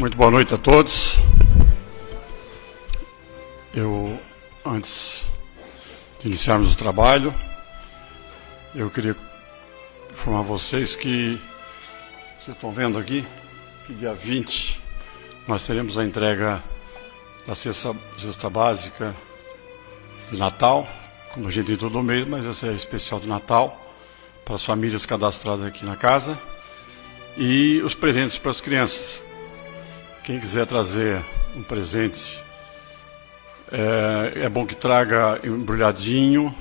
Muito boa noite a todos. Antes de iniciarmos o trabalho, eu queria informar vocês que, vocês estão vendo aqui, que dia 20 nós teremos a entrega da cesta básica de Natal, como a gente tem todo mês, mas essa é especial de Natal, para as famílias cadastradas aqui na casa, e os presentes para as crianças. Quem quiser trazer um presente, é bom que traga embrulhadinho,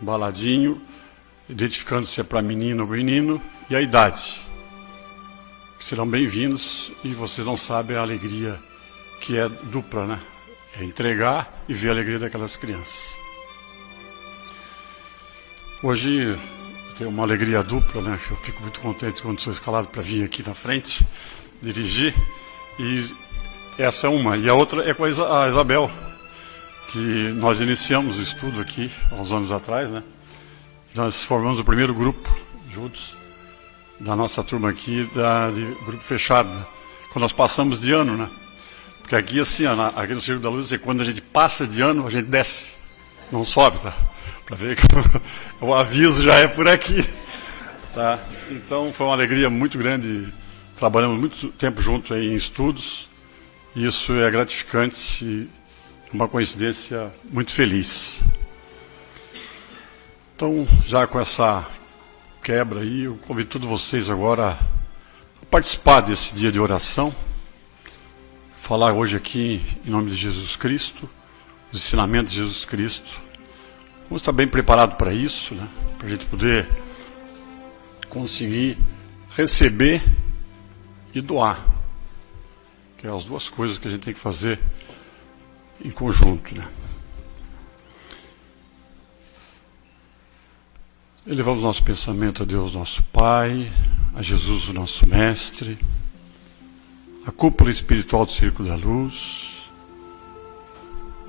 embaladinho, identificando se é para menino ou menino e a idade. Serão bem-vindos e vocês não sabem a alegria que é dupla, né? É entregar e ver a alegria daquelas crianças. Hoje eu tenho uma alegria dupla, né? Eu fico muito contente quando sou escalado para vir aqui na frente, dirigir. E essa é uma. E a outra é com a Isabel, que nós iniciamos o estudo aqui há uns anos atrás, né? Nós formamos o primeiro grupo juntos da nossa turma aqui, de grupo fechado, né? Quando nós passamos de ano, né? Porque aqui assim, aqui no Círculo da Luz, quando a gente passa de ano, a gente desce, não sobe, tá? Para ver que o aviso já é por aqui, tá? Então foi uma alegria muito grande. Trabalhamos muito tempo junto aí em estudos, e isso é gratificante e uma coincidência muito feliz. Então, já com essa quebra aí, eu convido todos vocês agora a participar desse dia de oração, falar hoje aqui em nome de Jesus Cristo, os ensinamentos de Jesus Cristo. Vamos estar bem preparados para isso, né? Para a gente poder conseguir receber e doar, que é as duas coisas que a gente tem que fazer em conjunto, né? Elevamos nosso pensamento a Deus nosso Pai, a Jesus o nosso Mestre, a cúpula espiritual do Círculo da Luz,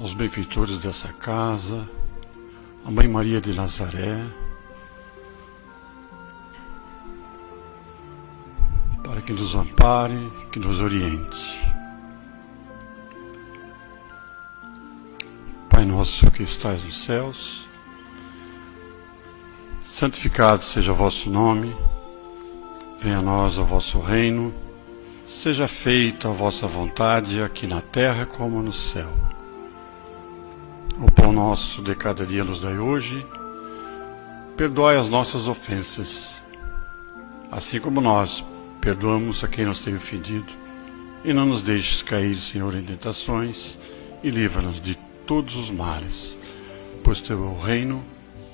aos benfeitores dessa casa, a Mãe Maria de Nazaré, para que nos ampare, que nos oriente. Pai nosso que estais nos céus, santificado seja o vosso nome, venha a nós o vosso reino, seja feita a vossa vontade, aqui na terra como no céu. O pão nosso de cada dia nos dai hoje, perdoai as nossas ofensas, assim como nós perdoamos a quem nos tem ofendido, e não nos deixes cair, Senhor, em tentações, e livra-nos de todos os males, pois teu é o reino,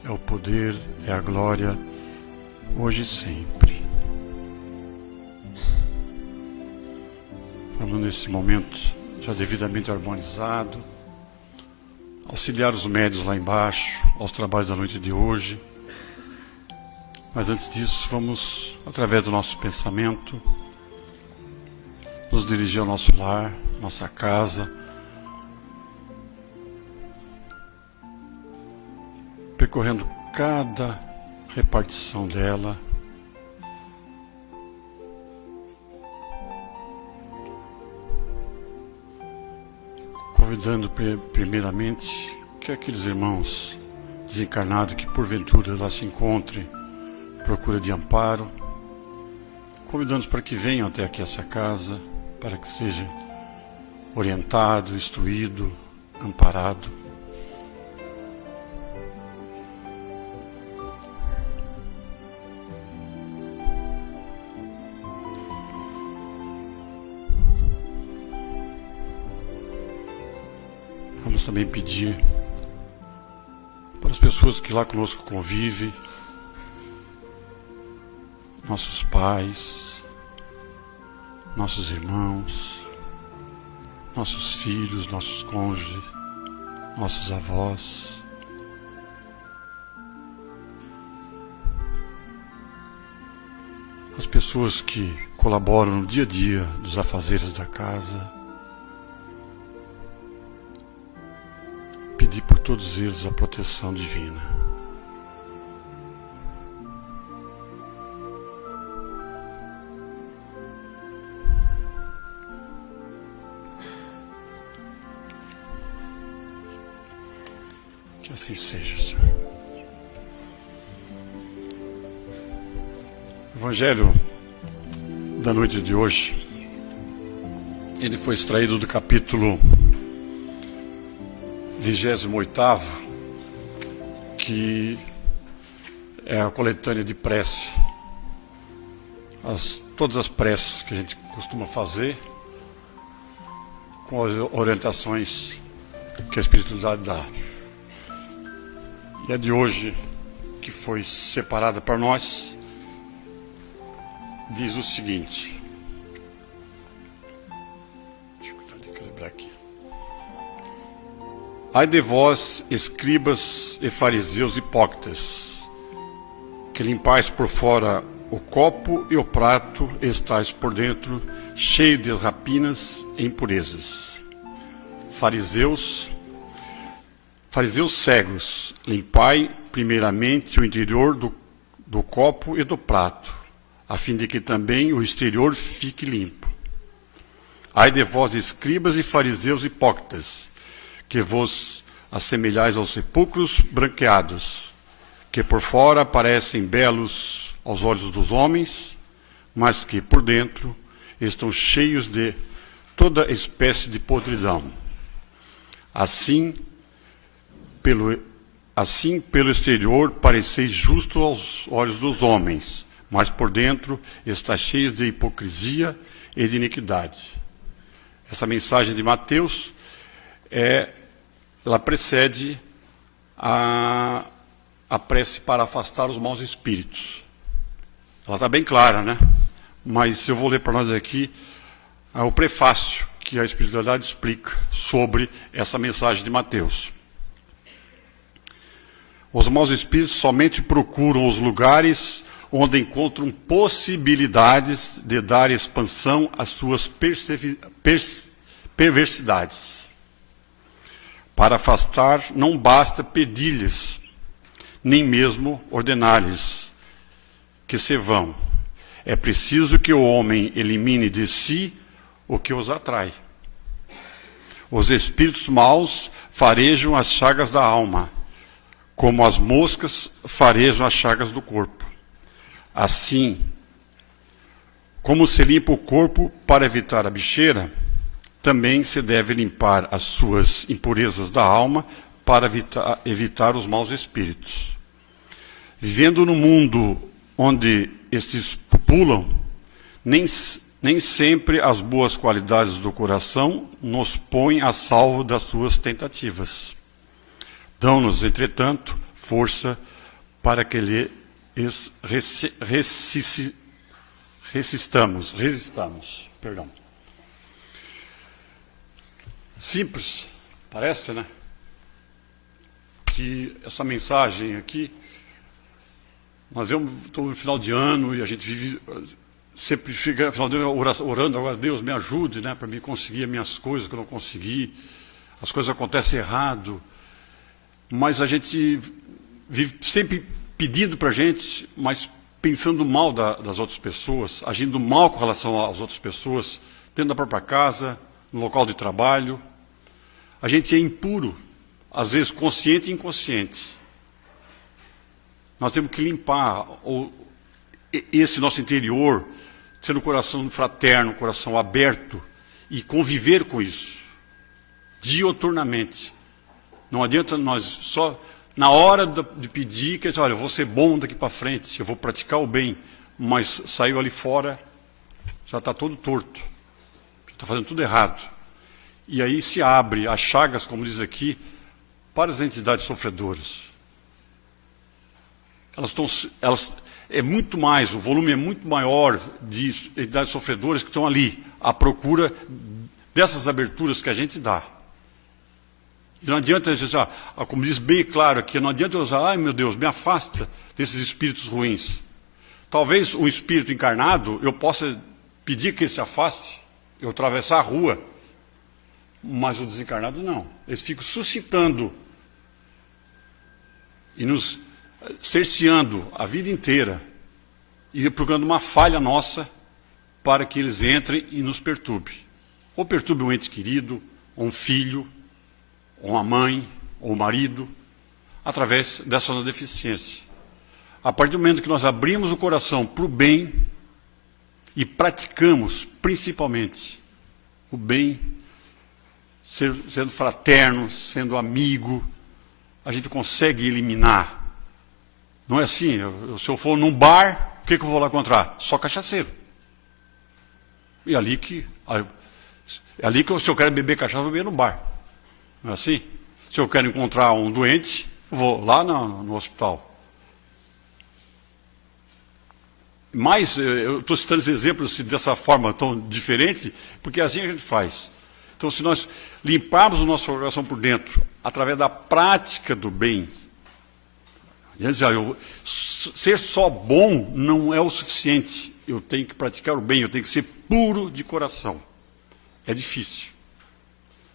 é o poder, é a glória, hoje e sempre. Vamos nesse momento, já devidamente harmonizado, auxiliar os médios lá embaixo, aos trabalhos da noite de hoje. Mas antes disso, vamos, através do nosso pensamento, nos dirigir ao nosso lar, nossa casa, percorrendo cada repartição dela, convidando primeiramente que aqueles irmãos desencarnados que porventura lá se encontrem procura de amparo, convidando-os para que venham até aqui essa casa, para que seja orientado, instruído, amparado. Vamos também pedir para as pessoas que lá conosco convivem, nossos pais, nossos irmãos, nossos filhos, nossos cônjuges, nossos avós, as pessoas que colaboram no dia a dia dos afazeres da casa, pedir por todos eles a proteção divina. Que assim seja, Senhor. O Evangelho da noite de hoje, ele foi extraído do capítulo 28º, que é a coletânea de prece. Todas as preces que a gente costuma fazer, com as orientações que a espiritualidade dá. E a de hoje, que foi separada para nós, diz o seguinte. Deixa eu equilibrar aqui. Ai de vós, escribas e fariseus hipócritas, que limpais por fora o copo e o prato, e estáis por dentro cheio de rapinas e impurezas. Fariseus cegos, limpai primeiramente o interior do copo e do prato, a fim de que também o exterior fique limpo. Ai de vós, escribas e fariseus hipócritas, que vos assemelhais aos sepulcros branqueados, que por fora parecem belos aos olhos dos homens, mas que por dentro estão cheios de toda espécie de podridão. Assim, pelo exterior pareceis justo aos olhos dos homens, mas por dentro está cheio de hipocrisia e de iniquidade. Essa mensagem de Mateus, ela precede a prece para afastar os maus espíritos. Ela está bem clara, né? Mas eu vou ler para nós aqui o prefácio que a espiritualidade explica sobre essa mensagem de Mateus. Os maus espíritos somente procuram os lugares onde encontram possibilidades de dar expansão às suas perversidades. Para afastar, não basta pedir-lhes, nem mesmo ordenar-lhes que se vão. É preciso que o homem elimine de si o que os atrai. Os espíritos maus farejam as chagas da alma, como as moscas farejam as chagas do corpo. Assim, como se limpa o corpo para evitar a bicheira, também se deve limpar as suas impurezas da alma para evitar os maus espíritos. Vivendo no mundo onde estes pupulam, nem sempre as boas qualidades do coração nos põem a salvo das suas tentativas. Dão-nos, entretanto, força para que lhes resistamos. Simples, parece, né? Que essa mensagem aqui, nós vemos no final de ano e a gente vive, sempre fica no final de ano orando, agora Deus me ajude, né, para me conseguir as minhas coisas que eu não consegui, as coisas acontecem errado, mas a gente vive sempre pedindo para a gente, mas pensando mal das outras pessoas, agindo mal com relação às outras pessoas, dentro da própria casa, no local de trabalho. A gente é impuro, às vezes consciente e inconsciente. Nós temos que limpar esse nosso interior, sendo um coração fraterno, um coração aberto, e conviver com isso, dioturnamente. Não adianta nós só, na hora de pedir, que olha, eu vou ser bom daqui para frente, eu vou praticar o bem, mas saiu ali fora, já está todo torto, já está fazendo tudo errado. E aí se abre as chagas, como diz aqui, para as entidades sofredoras. É muito mais, o volume é muito maior de entidades sofredoras que estão ali, à procura dessas aberturas que a gente dá. E não adianta, como diz bem claro aqui, não adianta eu usar, ai meu Deus, me afasta desses espíritos ruins. Talvez um espírito encarnado, eu possa pedir que ele se afaste, eu atravessar a rua, mas o desencarnado não. Eles ficam suscitando e nos cerceando a vida inteira e procurando uma falha nossa para que eles entrem e nos perturbem. Ou perturbe um ente querido, ou um filho, ou uma mãe, ou um marido. através dessa nossa deficiência. A partir do momento que nós abrimos o coração para o bem e praticamos, principalmente, o bem, sendo fraterno, sendo amigo, a gente consegue eliminar. Não é assim, se eu for num bar, o que eu vou lá encontrar? Só cachaceiro. E é ali que se eu quero beber cachaça, eu vou beber no bar. Não é assim? Se eu quero encontrar um doente, eu vou lá no hospital. Mas eu estou citando esses exemplos dessa forma tão diferente, porque assim a gente faz. Então, se nós limparmos o nosso coração por dentro, através da prática do bem, ser só bom não é o suficiente. Eu tenho que praticar o bem, eu tenho que ser puro de coração. É difícil.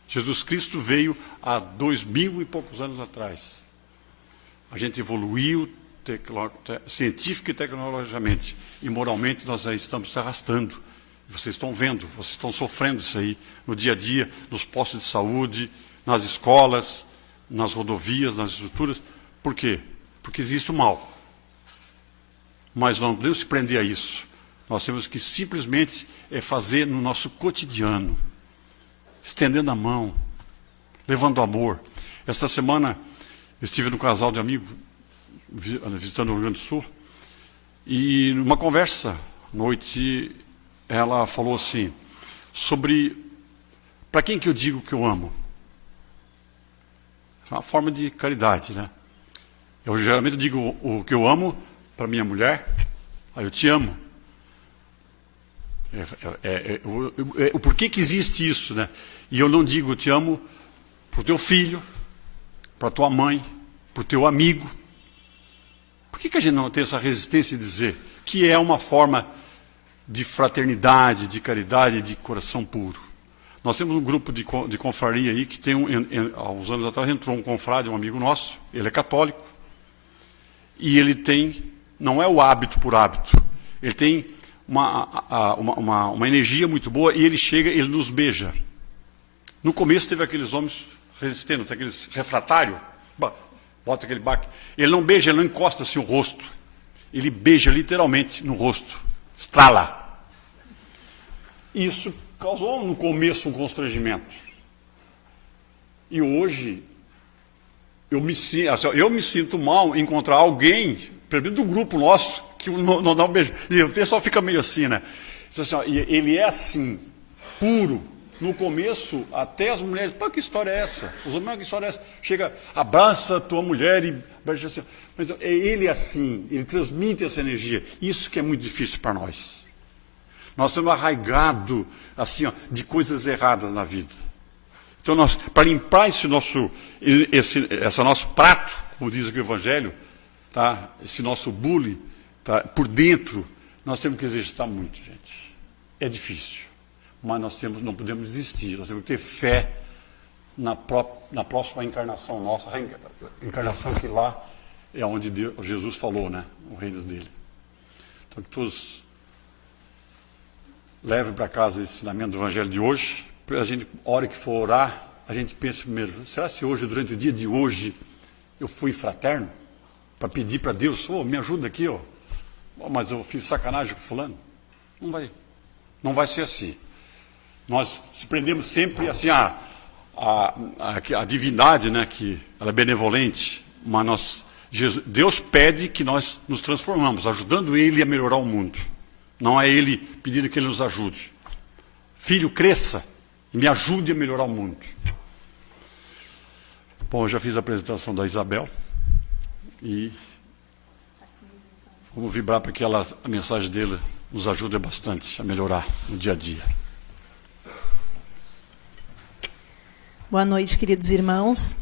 Jesus Cristo veio há 2000 e poucos anos atrás. A gente evoluiu científica e tecnologicamente, e moralmente nós já estamos se arrastando. Vocês estão vendo, vocês estão sofrendo isso aí no dia a dia, nos postos de saúde, nas escolas, nas rodovias, nas estruturas. Por quê? Porque existe o mal. Mas não podemos se prender a isso. Nós temos que simplesmente fazer no nosso cotidiano, estendendo a mão, levando amor. Esta semana eu estive no casal de amigos, visitando o Rio Grande do Sul, e numa conversa à noite, ela falou assim, sobre para quem que eu digo que eu amo? É uma forma de caridade, né? Eu geralmente digo o que eu amo para minha mulher, aí eu te amo. O porquê que existe isso, né? E eu não digo eu te amo para o teu filho, para a tua mãe, para o teu amigo. Por que a gente não tem essa resistência de dizer que é uma forma de fraternidade, de caridade, de coração puro? Nós temos um grupo de confraria aí que tem, há uns anos atrás entrou um confrade, um amigo nosso, ele é católico, e ele tem, não é o hábito por hábito, ele tem uma energia muito boa, e ele chega, ele nos beija. No começo teve aqueles homens resistentes, aqueles refratários, bota aquele baque. Ele não beija, ele não encosta assim o rosto. Ele beija literalmente no rosto. Estrala. Isso causou no começo um constrangimento. E hoje, eu me sinto mal em encontrar alguém, pelo do grupo nosso, que não dá um beijo. E o pessoal fica meio assim, né? Ele é assim, puro. No começo, até as mulheres, pô, que história é essa? Os homens, que história é essa? Chega, abraça a tua mulher e beija assim. Mas ele é assim, ele transmite essa energia. Isso que é muito difícil para nós. Nós estamos arraigados, assim, ó, de coisas erradas na vida. Então, para limpar esse nosso prato, como diz aqui o Evangelho, tá? Esse nosso bule, tá? Por dentro, nós temos que exercitar muito, gente. É difícil. Mas nós não podemos desistir, nós temos que ter fé na próxima encarnação nossa, a encarnação que lá é onde Jesus falou, né? O reino dele. Então, que todos levem para casa esse ensinamento do Evangelho de hoje, para a gente, a hora que for orar, a gente pense primeiro, será se hoje, durante o dia de hoje, eu fui fraterno? Para pedir para Deus, me ajuda aqui, mas eu fiz sacanagem com fulano? Não vai ser assim. Nós se prendemos sempre assim a divindade, né, que ela é benevolente, mas Deus pede que nós nos transformamos, ajudando Ele a melhorar o mundo. Não é Ele pedindo que Ele nos ajude. Filho, cresça e me ajude a melhorar o mundo. Bom, eu já fiz a apresentação da Isabel e vamos vibrar para que a mensagem dele nos ajude bastante a melhorar no dia a dia. Boa noite, queridos irmãos.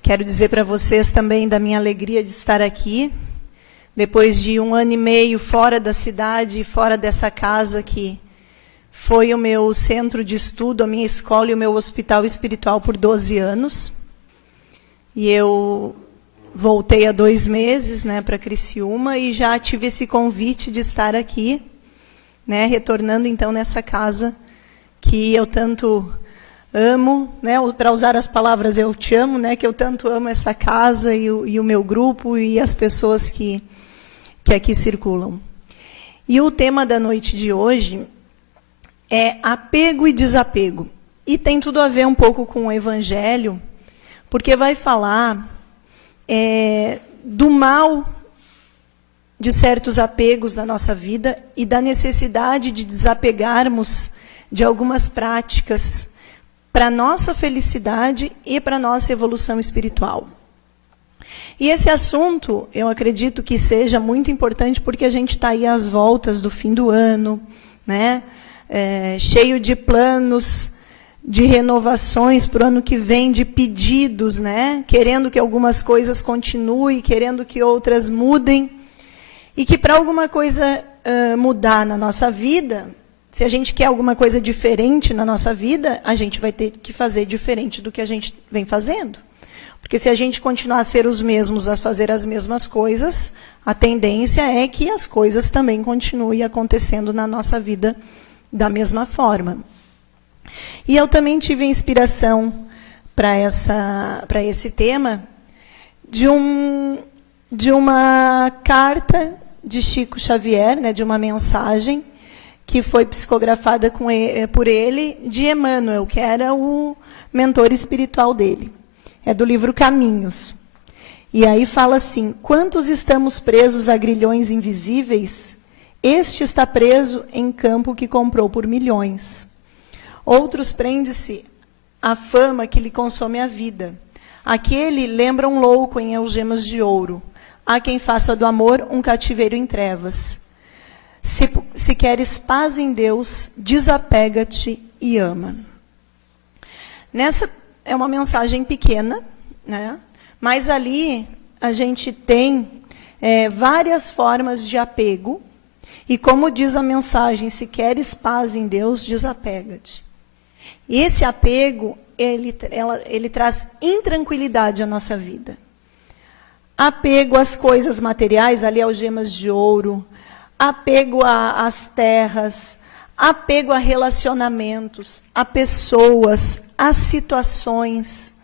Quero dizer para vocês também da minha alegria de estar aqui, depois de 1 ano e meio fora da cidade, fora dessa casa que foi o meu centro de estudo, a minha escola e o meu hospital espiritual por 12 anos. E eu voltei há 2 meses, né, para Criciúma e já tive esse convite de estar aqui, né, retornando então nessa casa que eu tanto amo, né, para usar as palavras eu te amo, né, que eu tanto amo essa casa e o meu grupo e as pessoas que aqui circulam. E o tema da noite de hoje é apego e desapego. E tem tudo a ver um pouco com o Evangelho, porque vai falar do mal de certos apegos na nossa vida e da necessidade de desapegarmos de algumas práticas para a nossa felicidade e para a nossa evolução espiritual. E esse assunto, eu acredito que seja muito importante porque a gente está aí às voltas do fim do ano, né? Cheio de planos, de renovações para o ano que vem, de pedidos, né? Querendo que algumas coisas continuem, querendo que outras mudem. E que para alguma coisa mudar na nossa vida, se a gente quer alguma coisa diferente na nossa vida, a gente vai ter que fazer diferente do que a gente vem fazendo. Porque se a gente continuar a ser os mesmos, a fazer as mesmas coisas, a tendência é que as coisas também continuem acontecendo na nossa vida da mesma forma. E eu também tive a inspiração para esse tema de uma carta de Chico Xavier, né, de uma mensagem que foi psicografada por ele, de Emmanuel, que era o mentor espiritual dele. É do livro Caminhos. E aí fala assim: quantos estamos presos a grilhões invisíveis? Este está preso em campo que comprou por milhões. Outros prende-se à fama que lhe consome a vida. Aquele lembra um louco em algemas de ouro. Há quem faça do amor um cativeiro em trevas. Se queres paz em Deus, desapega-te e ama. Nessa é uma mensagem pequena, né? Mas ali a gente tem várias formas de apego. E como diz a mensagem, se queres paz em Deus, desapega-te. E esse apego, ele traz intranquilidade à nossa vida. Apego às coisas materiais, ali algemas de ouro, apego às terras, apego a relacionamentos, a pessoas, a situações.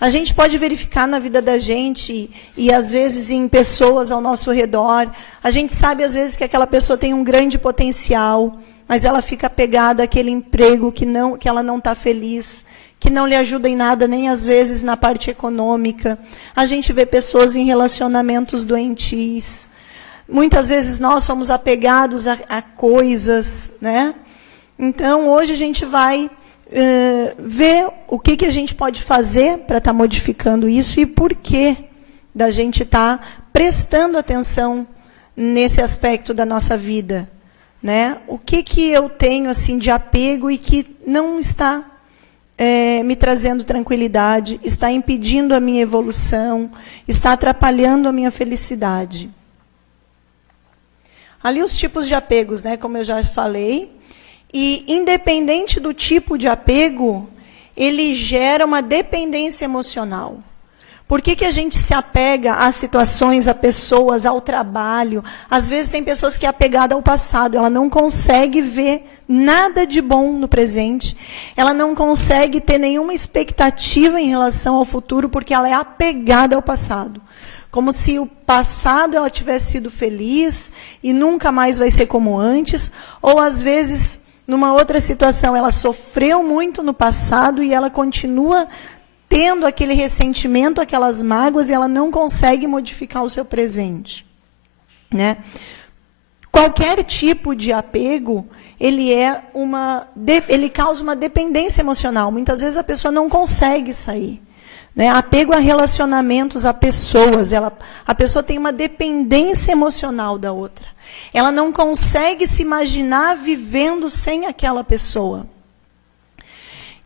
A gente pode verificar na vida da gente e às vezes em pessoas ao nosso redor. A gente sabe às vezes que aquela pessoa tem um grande potencial, mas ela fica apegada àquele emprego que ela não está feliz, que não lhe ajuda em nada, nem às vezes na parte econômica. A gente vê pessoas em relacionamentos doentios. Muitas vezes nós somos apegados a coisas, né? Então, hoje a gente vai ver o que a gente pode fazer para estar modificando isso e por que da gente estar prestando atenção nesse aspecto da nossa vida, né? O que eu tenho assim de apego e que não está me trazendo tranquilidade, está impedindo a minha evolução, está atrapalhando a minha felicidade. Ali os tipos de apegos, né, como eu já falei, e independente do tipo de apego, ele gera uma dependência emocional. Por que a gente se apega a situações, a pessoas, ao trabalho? Às vezes tem pessoas que é apegada ao passado, ela não consegue ver nada de bom no presente, ela não consegue ter nenhuma expectativa em relação ao futuro, porque ela é apegada ao passado. Como se o passado ela tivesse sido feliz e nunca mais vai ser como antes, ou às vezes, numa outra situação, ela sofreu muito no passado e ela continua tendo aquele ressentimento, aquelas mágoas, e ela não consegue modificar o seu presente, né? Qualquer tipo de apego, ele causa uma dependência emocional. Muitas vezes a pessoa não consegue sair. Né? Apego a relacionamentos, a pessoas. A pessoa tem uma dependência emocional da outra. Ela não consegue se imaginar vivendo sem aquela pessoa.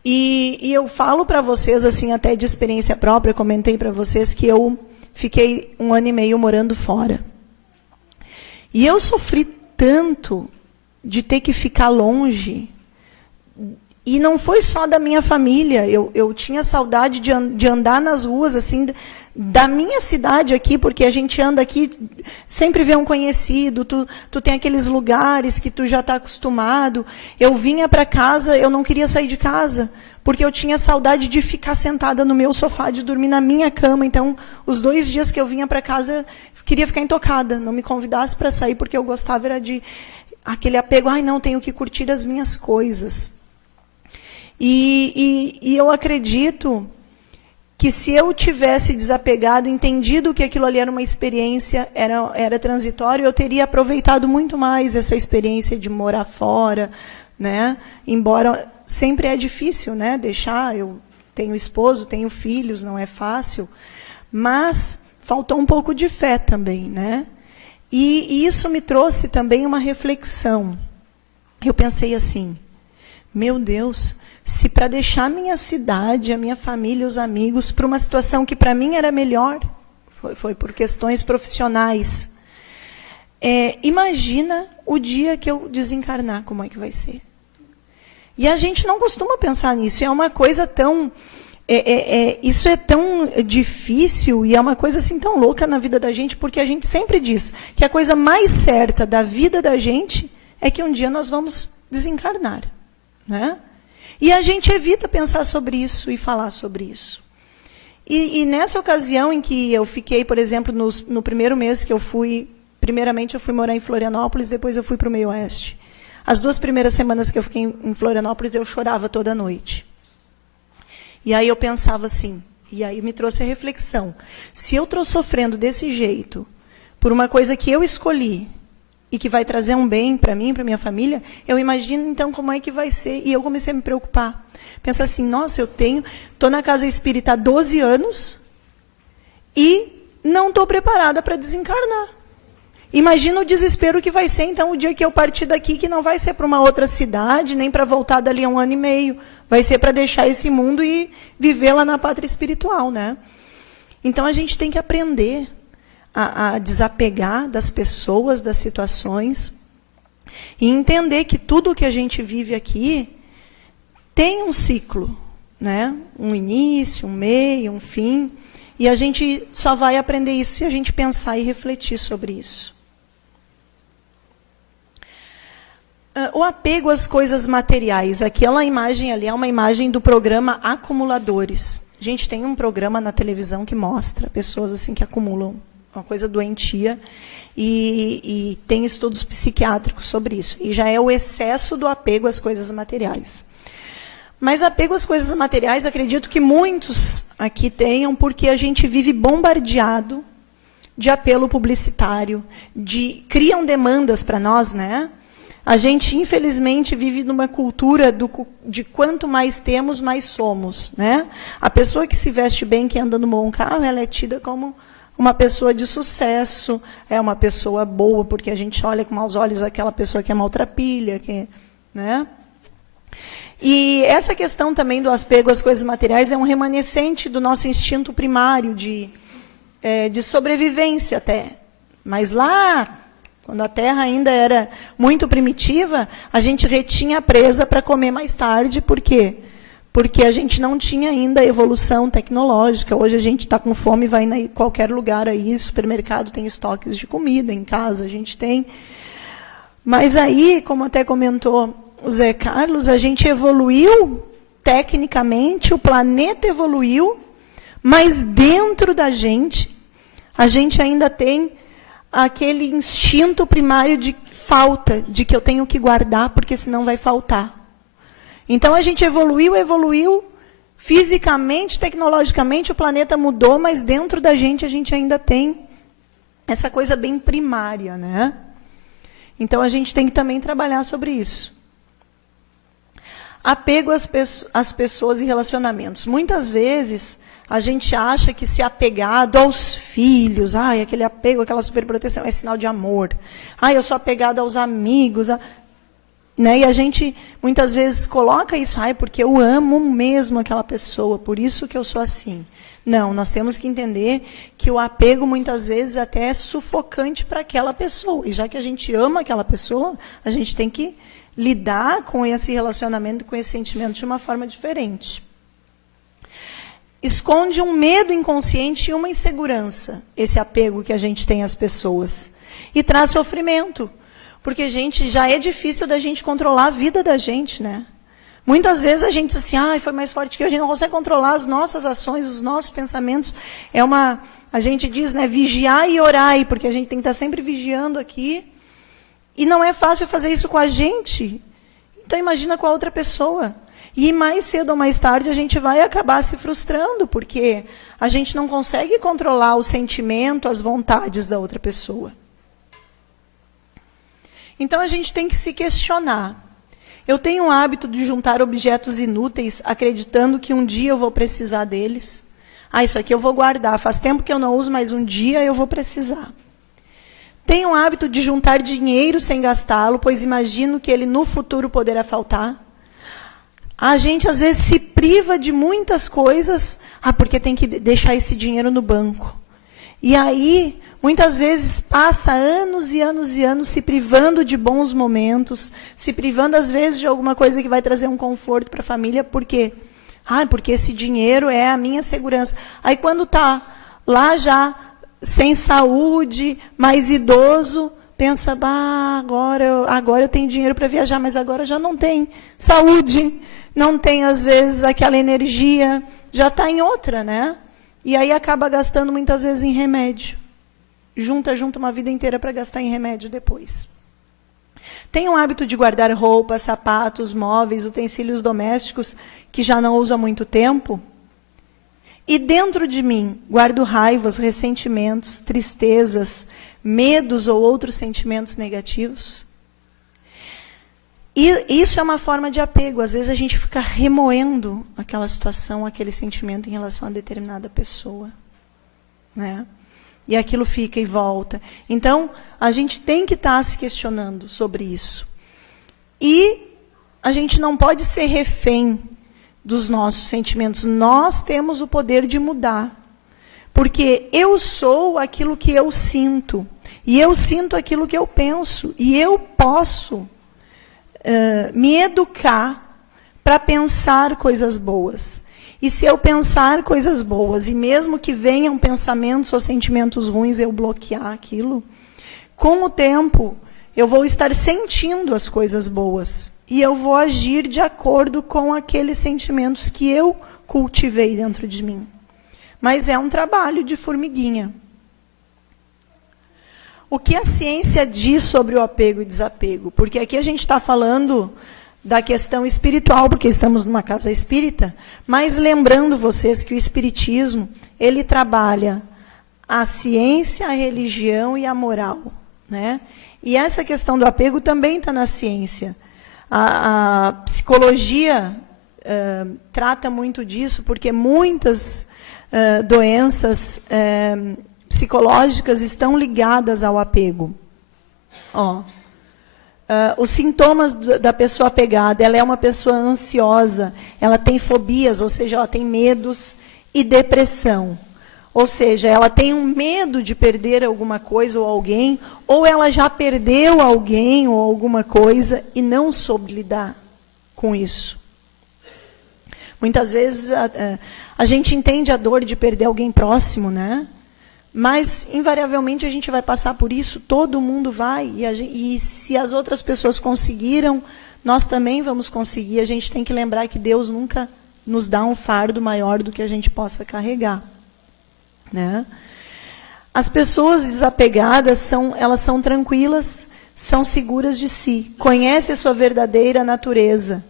E eu falo para vocês, assim, até de experiência própria, comentei para vocês que eu fiquei 1 ano e meio morando fora. E eu sofri tanto de ter que ficar longe E não foi só da minha família. Eu tinha saudade de andar nas ruas, assim, da minha cidade aqui, porque a gente anda aqui, sempre vê um conhecido, tu tem aqueles lugares que tu já está acostumado. Eu vinha para casa, eu não queria sair de casa, porque eu tinha saudade de ficar sentada no meu sofá, de dormir na minha cama. Então, os 2 dias que eu vinha para casa, eu queria ficar intocada, não me convidasse para sair, porque eu gostava era de aquele apego, ai, não, tenho que curtir as minhas coisas. E eu acredito que se eu tivesse desapegado, entendido que aquilo ali era uma experiência, era transitório, eu teria aproveitado muito mais essa experiência de morar fora, né? Embora sempre é difícil, né? Deixar, eu tenho esposo, tenho filhos, não é fácil, mas faltou um pouco de fé também, né? E isso me trouxe também uma reflexão. Eu pensei assim, meu Deus, se para deixar minha cidade, a minha família, os amigos, para uma situação que para mim era melhor, foi por questões profissionais, imagina o dia que eu desencarnar, como é que vai ser? E a gente não costuma pensar nisso, é uma coisa tão... isso é tão difícil e é uma coisa assim tão louca na vida da gente, porque a gente sempre diz que a coisa mais certa da vida da gente é que um dia nós vamos desencarnar, né? E a gente evita pensar sobre isso e falar sobre isso. E nessa ocasião em que eu fiquei, por exemplo, no primeiro mês que eu fui, primeiramente eu fui morar em Florianópolis, depois eu fui para o Meio Oeste. As 2 primeiras semanas que eu fiquei em Florianópolis, eu chorava toda noite. E aí eu pensava assim, e aí me trouxe a reflexão, se eu estou sofrendo desse jeito, por uma coisa que eu escolhi, e que vai trazer um bem para mim, para minha família, eu imagino, então, como é que vai ser. E eu comecei a me preocupar. Pensar assim, nossa, estou na casa espírita há 12 anos e não estou preparada para desencarnar. Imagina o desespero que vai ser, então, o dia que eu partir daqui, que não vai ser para uma outra cidade, nem para voltar dali a 1 ano e meio. Vai ser para deixar esse mundo e viver lá na pátria espiritual, né? Então, a gente tem que aprender a desapegar das pessoas, das situações, e entender que tudo o que a gente vive aqui tem um ciclo, né? Um início, um meio, um fim, e a gente só vai aprender isso se a gente pensar e refletir sobre isso. O apego às coisas materiais. Aquela imagem ali é uma imagem do programa Acumuladores. A gente tem um programa na televisão que mostra pessoas assim que acumulam, uma coisa doentia, e tem estudos psiquiátricos sobre isso. E já é o excesso do apego às coisas materiais. Mas apego às coisas materiais, acredito que muitos aqui tenham, porque a gente vive bombardeado de apelo publicitário, criam demandas para nós, né? A gente, infelizmente, vive numa cultura de quanto mais temos, mais somos, né? A pessoa que se veste bem, que anda no bom carro, ela é tida como uma pessoa de sucesso, é uma pessoa boa, porque a gente olha com maus olhos aquela pessoa que é maltrapilha, né? E essa questão também do apego às coisas materiais é um remanescente do nosso instinto primário de sobrevivência até. Mas lá, quando a Terra ainda era muito primitiva, a gente retinha a presa para comer mais tarde. Por quê? Porque a gente não tinha ainda evolução tecnológica. Hoje a gente está com fome, vai em qualquer lugar aí, supermercado tem estoques de comida, em casa a gente tem. Mas aí, como até comentou o Zé Carlos, a gente evoluiu tecnicamente, o planeta evoluiu, mas dentro da gente, a gente ainda tem aquele instinto primário de falta, de que eu tenho que guardar, porque senão vai faltar. Então, a gente evoluiu, fisicamente, tecnologicamente, o planeta mudou, mas dentro da gente a gente ainda tem essa coisa bem primária, né? Então, a gente tem que também trabalhar sobre isso. Apego às pessoas e relacionamentos. Muitas vezes, a gente acha que se apegado aos filhos, aquele apego, aquela superproteção, é sinal de amor. Eu sou apegado aos amigos, né? E a gente, muitas vezes, coloca isso, porque eu amo mesmo aquela pessoa, por isso que eu sou assim. Não, nós temos que entender que o apego, muitas vezes, até é sufocante para aquela pessoa. E já que a gente ama aquela pessoa, a gente tem que lidar com esse relacionamento, com esse sentimento de uma forma diferente. Esconde um medo inconsciente e uma insegurança, esse apego que a gente tem às pessoas. E traz sofrimento, porque, gente, já é difícil da gente controlar a vida da gente, né? Muitas vezes a gente diz assim, foi mais forte que eu, a gente não consegue controlar as nossas ações, os nossos pensamentos. A gente diz, né, vigiar e orar, porque a gente tem que estar sempre vigiando aqui. E não é fácil fazer isso com a gente. Então, imagina com a outra pessoa. E mais cedo ou mais tarde a gente vai acabar se frustrando, porque a gente não consegue controlar o sentimento, as vontades da outra pessoa. Então a gente tem que se questionar. Eu tenho o hábito de juntar objetos inúteis, acreditando que um dia eu vou precisar deles. Isso aqui eu vou guardar, faz tempo que eu não uso, mas um dia eu vou precisar. Tenho o hábito de juntar dinheiro sem gastá-lo, pois imagino que ele no futuro poderá faltar. A gente, às vezes, se priva de muitas coisas, porque tem que deixar esse dinheiro no banco. E aí, muitas vezes, passa anos e anos e anos se privando de bons momentos, se privando, às vezes, de alguma coisa que vai trazer um conforto para a família. Por quê? Porque esse dinheiro é a minha segurança. Aí, quando está lá já, sem saúde, mais idoso, pensa, agora eu tenho dinheiro para viajar, mas agora já não tem saúde. Não tem, às vezes, aquela energia, já está em outra, né? E aí acaba gastando muitas vezes em remédio. Junta uma vida inteira para gastar em remédio depois. Tem o hábito de guardar roupas, sapatos, móveis, utensílios domésticos que já não uso há muito tempo. E dentro de mim guardo raivas, ressentimentos, tristezas, medos ou outros sentimentos negativos. E isso é uma forma de apego. Às vezes a gente fica remoendo aquela situação, aquele sentimento em relação a determinada pessoa, né? E aquilo fica e volta. Então, a gente tem que estar se questionando sobre isso. E a gente não pode ser refém dos nossos sentimentos. Nós temos o poder de mudar. Porque eu sou aquilo que eu sinto. E eu sinto aquilo que eu penso. E eu posso me educar para pensar coisas boas. E se eu pensar coisas boas, e mesmo que venham pensamentos ou sentimentos ruins, eu bloquear aquilo, com o tempo, eu vou estar sentindo as coisas boas. E eu vou agir de acordo com aqueles sentimentos que eu cultivei dentro de mim. Mas é um trabalho de formiguinha. O que a ciência diz sobre o apego e desapego? Porque aqui a gente está falando da questão espiritual, porque estamos numa casa espírita, mas lembrando vocês que o espiritismo, ele trabalha a ciência, a religião e a moral, né? E essa questão do apego também está na ciência. A psicologia trata muito disso, porque muitas doenças psicológicas estão ligadas ao apego. Os sintomas da pessoa apegada, ela é uma pessoa ansiosa, ela tem fobias, ou seja, ela tem medos e depressão. Ou seja, ela tem um medo de perder alguma coisa ou alguém, ou ela já perdeu alguém ou alguma coisa e não soube lidar com isso. Muitas vezes a gente entende a dor de perder alguém próximo, né? Mas, invariavelmente, a gente vai passar por isso, todo mundo vai. E se as outras pessoas conseguiram, nós também vamos conseguir. A gente tem que lembrar que Deus nunca nos dá um fardo maior do que a gente possa carregar, né? As pessoas desapegadas, elas são tranquilas, são seguras de si, conhecem a sua verdadeira natureza.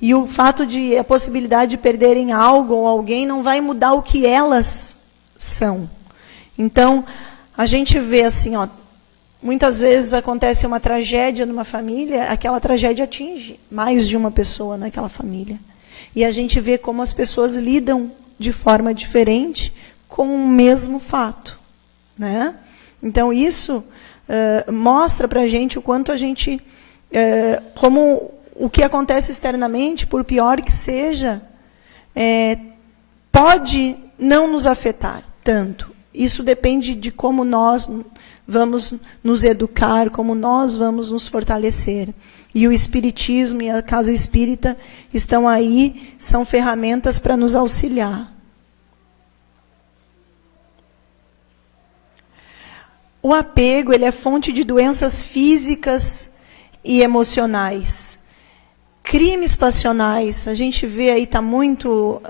E o fato a possibilidade de perderem algo ou alguém não vai mudar o que elas são. Então, a gente vê assim, muitas vezes acontece uma tragédia numa família, aquela tragédia atinge mais de uma pessoa naquela família. E a gente vê como as pessoas lidam de forma diferente com o mesmo fato, né? Então, isso mostra para a gente o quanto a gente, como o que acontece externamente, por pior que seja, pode não nos afetar tanto. isso depende de como nós vamos nos educar, como nós vamos nos fortalecer. E o Espiritismo e a Casa Espírita estão aí, são ferramentas para nos auxiliar. O apego, ele é fonte de doenças físicas e emocionais. Crimes passionais, a gente vê aí, está muito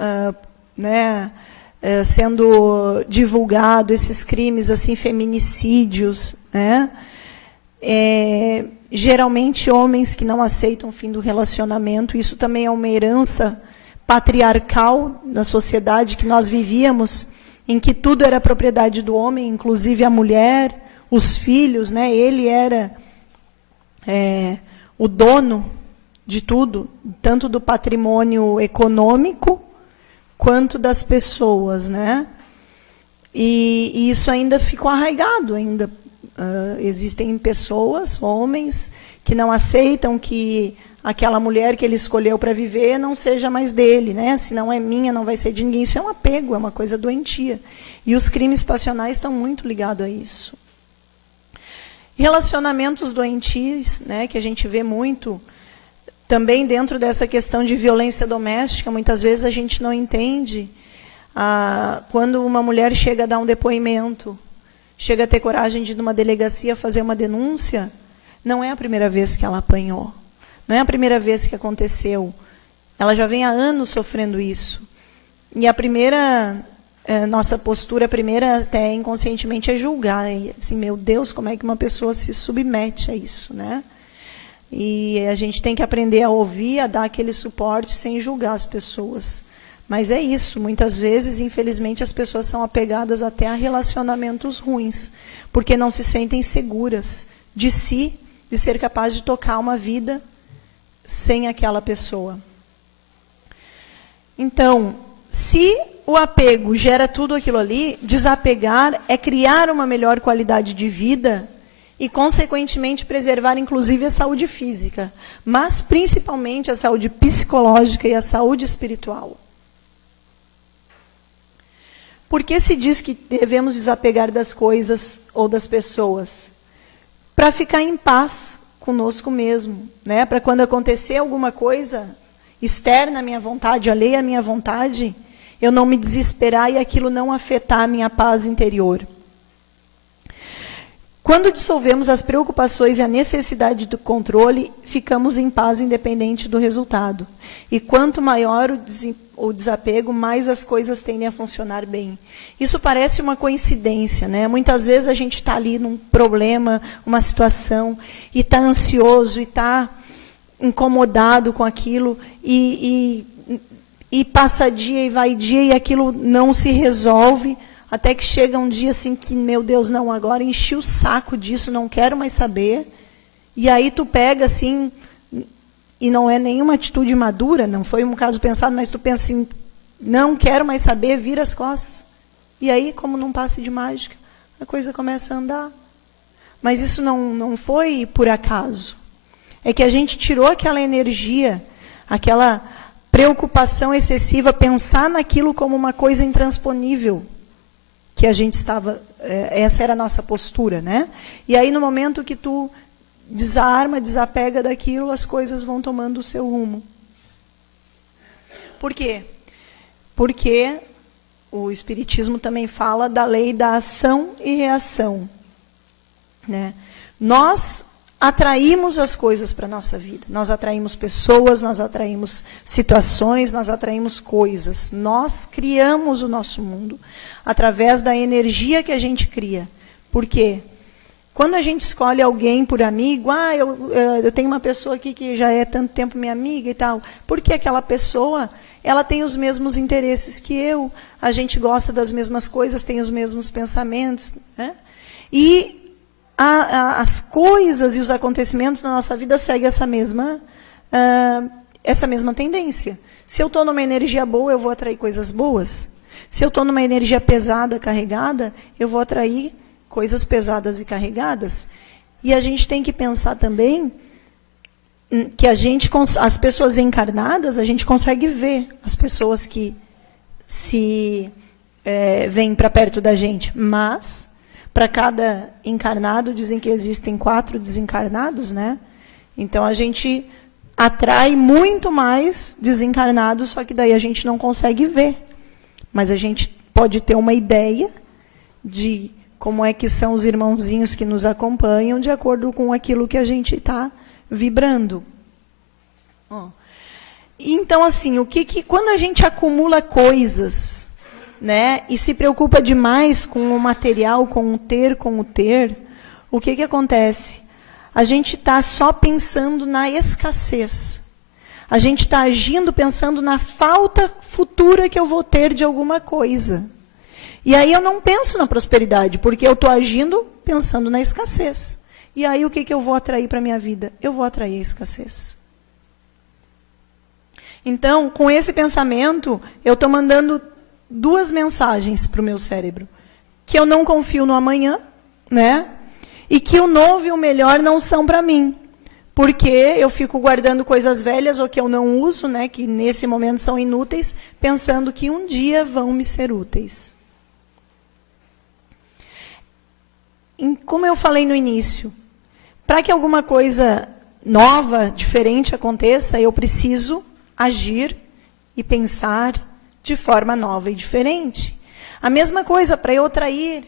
sendo divulgado esses crimes, assim, feminicídios, né? Geralmente homens que não aceitam o fim do relacionamento. Isso também é uma herança patriarcal da sociedade que nós vivíamos, em que tudo era propriedade do homem, inclusive a mulher, os filhos, né? Ele era o dono de tudo, tanto do patrimônio econômico quanto das pessoas, né? E isso ainda ficou arraigado, ainda existem pessoas, homens, que não aceitam que aquela mulher que ele escolheu para viver não seja mais dele, né? Se não é minha, não vai ser de ninguém. Isso é um apego, é uma coisa doentia. E os crimes passionais estão muito ligados a isso. Relacionamentos doentios, né, que a gente vê muito, também dentro dessa questão de violência doméstica, muitas vezes a gente não entende quando uma mulher chega a dar um depoimento, chega a ter coragem de ir numa delegacia fazer uma denúncia, não é a primeira vez que ela apanhou, não é a primeira vez que aconteceu. Ela já vem há anos sofrendo isso. E a primeira, nossa postura primeira, até inconscientemente, é julgar. E, assim, meu Deus, como é que uma pessoa se submete a isso, né? E a gente tem que aprender a ouvir, a dar aquele suporte sem julgar as pessoas. Mas é isso, muitas vezes, infelizmente, as pessoas são apegadas até a relacionamentos ruins, porque não se sentem seguras de si, de ser capaz de tocar uma vida sem aquela pessoa. Então, se o apego gera tudo aquilo ali, desapegar é criar uma melhor qualidade de vida e, consequentemente, preservar, inclusive, a saúde física, mas, principalmente, a saúde psicológica e a saúde espiritual. Por que se diz que devemos desapegar das coisas ou das pessoas? Para ficar em paz conosco mesmo, né? Para quando acontecer alguma coisa externa à minha vontade, alheia à minha vontade, eu não me desesperar e aquilo não afetar a minha paz interior. Quando dissolvemos as preocupações e a necessidade do controle, ficamos em paz independente do resultado. E quanto maior o desapego, mais as coisas tendem a funcionar bem. Isso parece uma coincidência, né? Muitas vezes a gente está ali num problema, uma situação, e está ansioso, e está incomodado com aquilo, e passa dia e vai dia, e aquilo não se resolve, até que chega um dia assim que, meu Deus, não, agora enchi o saco disso, não quero mais saber. E aí tu pega assim, e não é nenhuma atitude madura, não foi um caso pensado, mas tu pensa assim, não quero mais saber, vira as costas. E aí, como num passe de mágica, a coisa começa a andar. Mas isso não foi por acaso. É que a gente tirou aquela energia, aquela preocupação excessiva, pensar naquilo como uma coisa intransponível, que a gente estava, essa era a nossa postura, né? E aí, no momento que tu desarma, desapega daquilo, as coisas vão tomando o seu rumo. Por quê? Porque o Espiritismo também fala da lei da ação e reação, né? Nós atraímos as coisas para a nossa vida. Nós atraímos pessoas, nós atraímos situações, nós atraímos coisas. Nós criamos o nosso mundo através da energia que a gente cria. Por quê? Quando a gente escolhe alguém por amigo, eu tenho uma pessoa aqui que já é tanto tempo minha amiga e tal, porque aquela pessoa, ela tem os mesmos interesses que eu, a gente gosta das mesmas coisas, tem os mesmos pensamentos, né? E as coisas e os acontecimentos na nossa vida seguem essa mesma tendência. Se eu estou numa energia boa, eu vou atrair coisas boas. Se eu estou numa energia pesada, carregada, eu vou atrair coisas pesadas e carregadas. E a gente tem que pensar também que as pessoas encarnadas, a gente consegue ver as pessoas que se vem para perto da gente, mas para cada encarnado dizem que existem 4 desencarnados, né? Então a gente atrai muito mais desencarnados, só que daí a gente não consegue ver. Mas a gente pode ter uma ideia de como é que são os irmãozinhos que nos acompanham, de acordo com aquilo que a gente está vibrando. Então, assim, quando a gente acumula coisas, né, e se preocupa demais com o material, com o ter, o que acontece? A gente está só pensando na escassez. A gente está agindo pensando na falta futura que eu vou ter de alguma coisa. E aí eu não penso na prosperidade, porque eu estou agindo pensando na escassez. E aí o que eu vou atrair para a minha vida? Eu vou atrair a escassez. Então, com esse pensamento, eu estou mandando 2 mensagens para o meu cérebro. Que eu não confio no amanhã, né? E que o novo e o melhor não são para mim. Porque eu fico guardando coisas velhas ou que eu não uso, né? Que nesse momento são inúteis, pensando que um dia vão me ser úteis. Como eu falei no início, para que alguma coisa nova, diferente aconteça, eu preciso agir e pensar de forma nova e diferente. A mesma coisa para eu atrair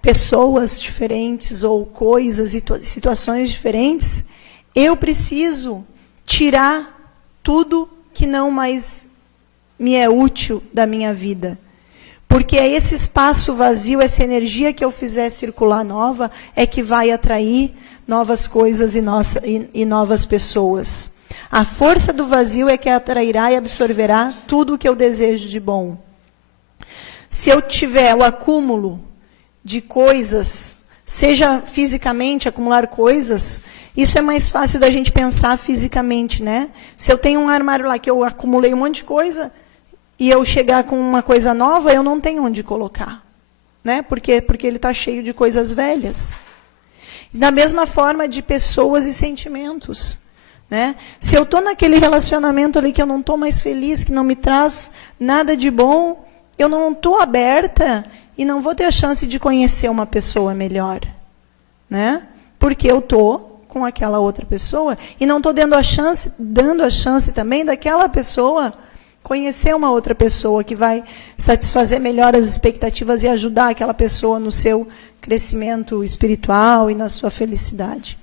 pessoas diferentes ou coisas e situações diferentes, eu preciso tirar tudo que não mais me é útil da minha vida. Porque é esse espaço vazio, essa energia que eu fizer circular nova, é que vai atrair novas coisas e novas pessoas. A força do vazio é que atrairá e absorverá tudo o que eu desejo de bom. Se eu tiver o acúmulo de coisas, seja fisicamente acumular coisas, isso é mais fácil da gente pensar fisicamente, né? Se eu tenho um armário lá que eu acumulei um monte de coisa, e eu chegar com uma coisa nova, eu não tenho onde colocar, né? Porque ele está cheio de coisas velhas. Da mesma forma de pessoas e sentimentos. Né? Se eu estou naquele relacionamento ali que eu não estou mais feliz, que não me traz nada de bom, eu não estou aberta e não vou ter a chance de conhecer uma pessoa melhor. Né? Porque eu estou com aquela outra pessoa e não estou dando a chance também daquela pessoa conhecer uma outra pessoa que vai satisfazer melhor as expectativas e ajudar aquela pessoa no seu crescimento espiritual e na sua felicidade.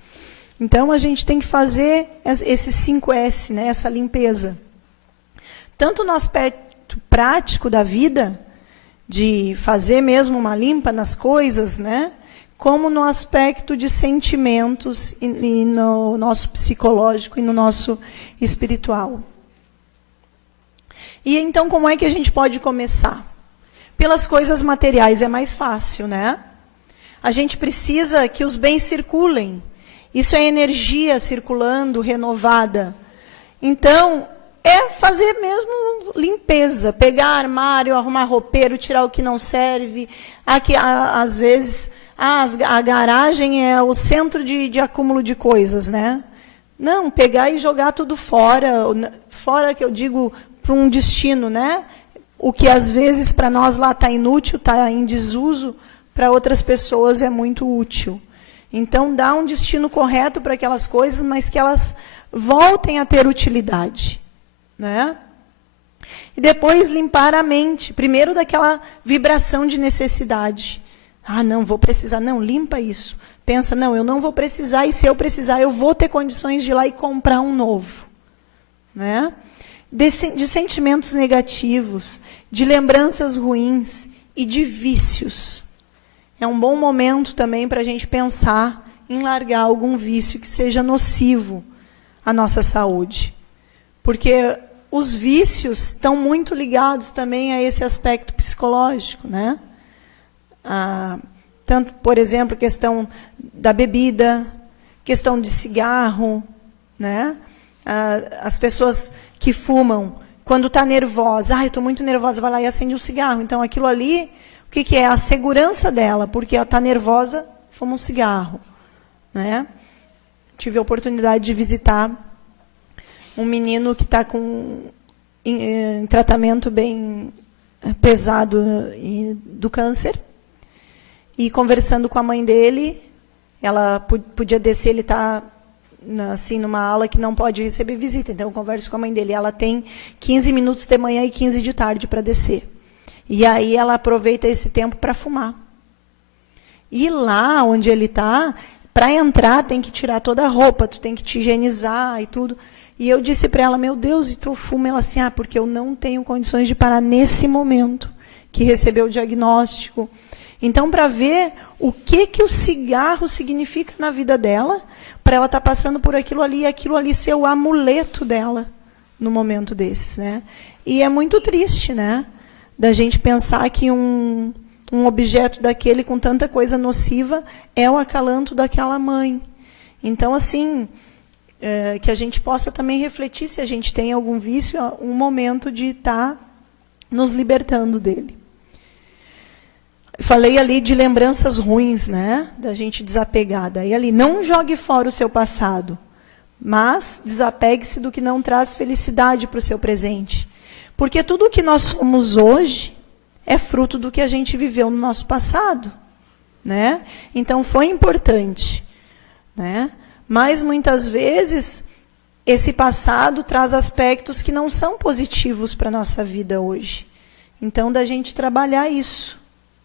Então, a gente tem que fazer esses 5S, né, essa limpeza. Tanto no aspecto prático da vida, de fazer mesmo uma limpa nas coisas, né, como no aspecto de sentimentos e no nosso psicológico e no nosso espiritual. E então, como é que a gente pode começar? Pelas coisas materiais é mais fácil, né? A gente precisa que os bens circulem. Isso é energia circulando, renovada. Então, é fazer mesmo limpeza. Pegar armário, arrumar roupeiro, tirar o que não serve. Aqui, às vezes, a garagem é o centro de acúmulo de coisas, né? Não, pegar e jogar tudo fora. Fora, que eu digo, para um destino, né? O que, às vezes, para nós lá está inútil, está em desuso, para outras pessoas é muito útil. Então, dá um destino correto para aquelas coisas, mas que elas voltem a ter utilidade. Né? E depois limpar a mente. Primeiro daquela vibração de necessidade. Ah, não, vou precisar. Não, limpa isso. Pensa, não, eu não vou precisar, e se eu precisar, eu vou ter condições de ir lá e comprar um novo. Né? De sentimentos negativos, de lembranças ruins e de vícios. É um bom momento também para a gente pensar em largar algum vício que seja nocivo à nossa saúde. Porque os vícios estão muito ligados também a esse aspecto psicológico, né? Tanto, por exemplo, questão da bebida, questão de cigarro, né? As pessoas que fumam, quando está nervosa, eu estou muito nervosa, vai lá e acende um cigarro. Então, aquilo ali, o que é? A segurança dela, porque ela está nervosa, fuma um cigarro. Né? Tive a oportunidade de visitar um menino que está com em tratamento bem pesado do câncer. E conversando com a mãe dele, ela podia descer, ele está assim, numa ala que não pode receber visita. Então, eu converso com a mãe dele. Ela tem 15 minutos de manhã e 15 de tarde para descer. E aí ela aproveita esse tempo para fumar. E lá onde ele está, para entrar, tem que tirar toda a roupa, tu tem que te higienizar e tudo. E eu disse para ela, meu Deus, e tu fuma? Ela assim, porque eu não tenho condições de parar nesse momento que recebeu o diagnóstico. Então, para ver o que o cigarro significa na vida dela, para ela estar passando por aquilo ali, e aquilo ali ser o amuleto dela no momento desses, né? E é muito triste, né? Da gente pensar que um objeto daquele com tanta coisa nociva é o acalanto daquela mãe. Então, assim, que a gente possa também refletir, se a gente tem algum vício, um momento de estar nos libertando dele. Falei ali de lembranças ruins, né? Da gente desapegar. Daí ali, não jogue fora o seu passado, mas desapegue-se do que não traz felicidade para o seu presente. Porque tudo o que nós somos hoje é fruto do que a gente viveu no nosso passado, né? Então, foi importante, né? Mas, muitas vezes, esse passado traz aspectos que não são positivos para a nossa vida hoje. Então, da gente trabalhar isso,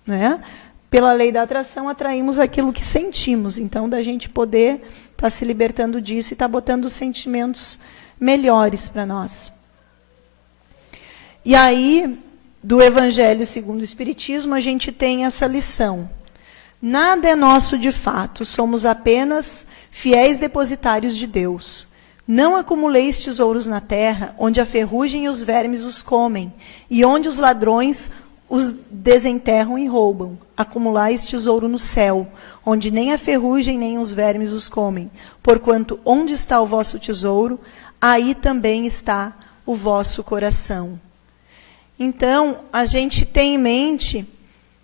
né? Pela lei da atração, atraímos aquilo que sentimos. Então, da gente poder estar se libertando disso e estar botando sentimentos melhores para nós. E aí, do Evangelho segundo o Espiritismo, a gente tem essa lição. Nada é nosso de fato, somos apenas fiéis depositários de Deus. Não acumuleis tesouros na terra, onde a ferrugem e os vermes os comem, e onde os ladrões os desenterram e roubam. Acumulais tesouro no céu, onde nem a ferrugem nem os vermes os comem. Porquanto onde está o vosso tesouro, aí também está o vosso coração. Então, a gente tem em mente,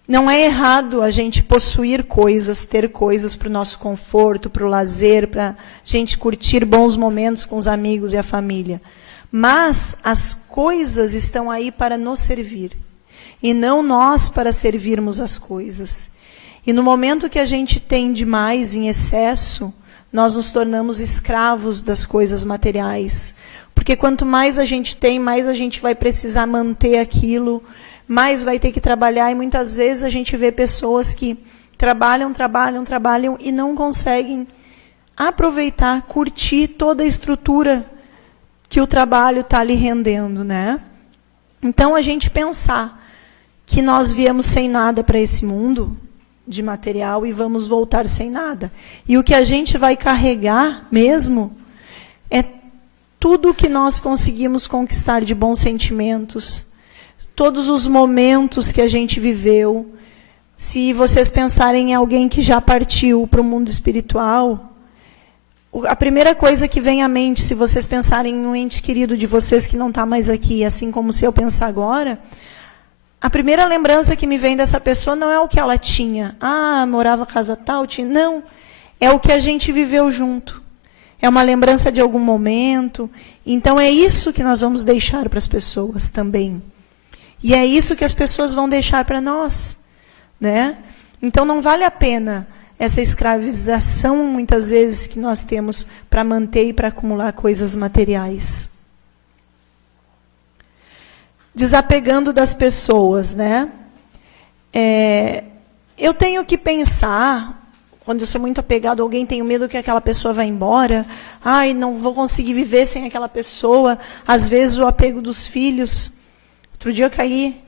não é errado a gente possuir coisas, ter coisas para o nosso conforto, para o lazer, para a gente curtir bons momentos com os amigos e a família. Mas as coisas estão aí para nos servir, e não nós para servirmos as coisas. E no momento que a gente tem demais, em excesso, nós nos tornamos escravos das coisas materiais. Porque quanto mais a gente tem, mais a gente vai precisar manter aquilo, mais vai ter que trabalhar. E muitas vezes a gente vê pessoas que trabalham e não conseguem aproveitar, curtir toda a estrutura que o trabalho está lhe rendendo, né? Então, a gente pensar que nós viemos sem nada para esse mundo de material e vamos voltar sem nada. E o que a gente vai carregar mesmo é tudo o que nós conseguimos conquistar de bons sentimentos, todos os momentos que a gente viveu. Se vocês pensarem em alguém que já partiu para o mundo espiritual, a primeira coisa que vem à mente, se vocês pensarem em um ente querido de vocês que não está mais aqui, assim como se eu pensar agora, a primeira lembrança que me vem dessa pessoa não é o que ela tinha. Morava casa tal, tinha. Não, é o que a gente viveu junto. É uma lembrança de algum momento. Então, é isso que nós vamos deixar para as pessoas também. E é isso que as pessoas vão deixar para nós, né? Então, não vale a pena essa escravização, muitas vezes, que nós temos para manter e para acumular coisas materiais. Desapegando das pessoas, né? Eu tenho que pensar, quando eu sou muito apegado a alguém, tenho medo que aquela pessoa vá embora. Não vou conseguir viver sem aquela pessoa. Às vezes, o apego dos filhos. Outro dia eu caí